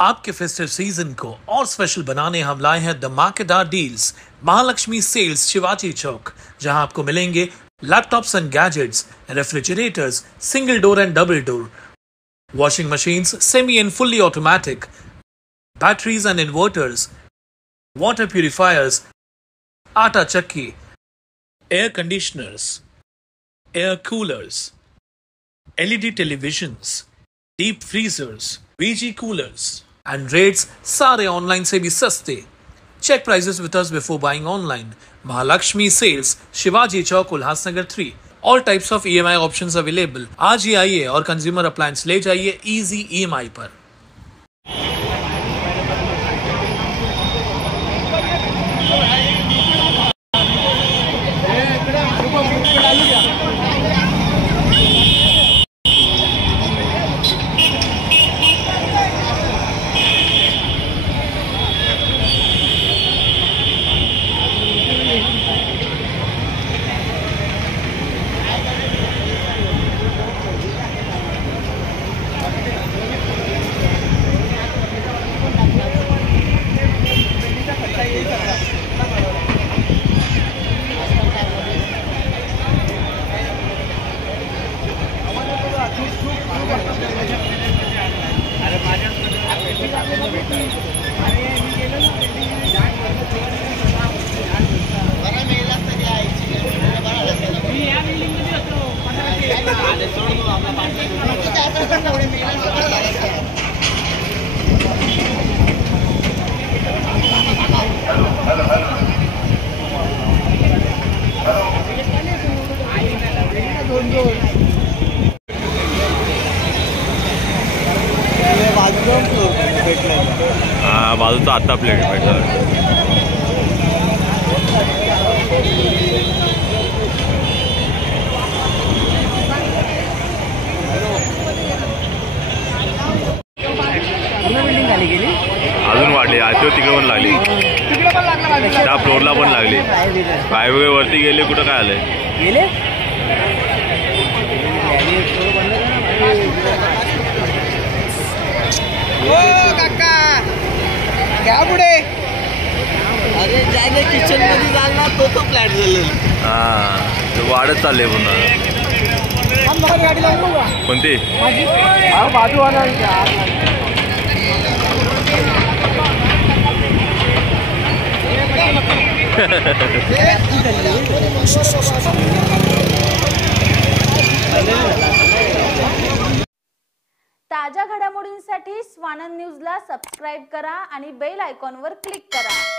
आपके festive season को और स्पेशल बनाने हम लाए हैं धमाकेदार डील्स महालक्ष्मी सेल्स शिवाजी चौक, जहां आपको मिलेंगे laptops end gadgets, refrigerators, single door end double door, washing machines, semi and fully automatic, batteries and inverters, water purifiers, atta chakki, air conditioners, air coolers, LED televisions, deep freezers, VG coolers, and rates सारे online से भी सस्ते. Check prices with us before buying online. Mahalakshmi Sales, Shivaji Chowk, Ulhasnagar 3. All types of EMI options available. आज ही आइए और consumer appliance ले जाइए easy EMI पर. बाजूचा आता प्लेट भेटला. अजून वाढली, आजच्या तिकडे पण लागली, त्या फ्लोअरला पण लागली. काय वगैरे वरती गेले, कुठं काय आलंय गेले. काका घ्या पुढे. अरे जायला किचन मध्ये जायला तो फ्लॅट झालेला. हा, ते वाढत चालले पुन्हा. गाडी लागू का कोणती बाजू आला. ताज्या घडामोडींसाठी स्वानंद न्यूजला सबस्क्राईब करा आणि बेल आयकॉनवर क्लिक करा.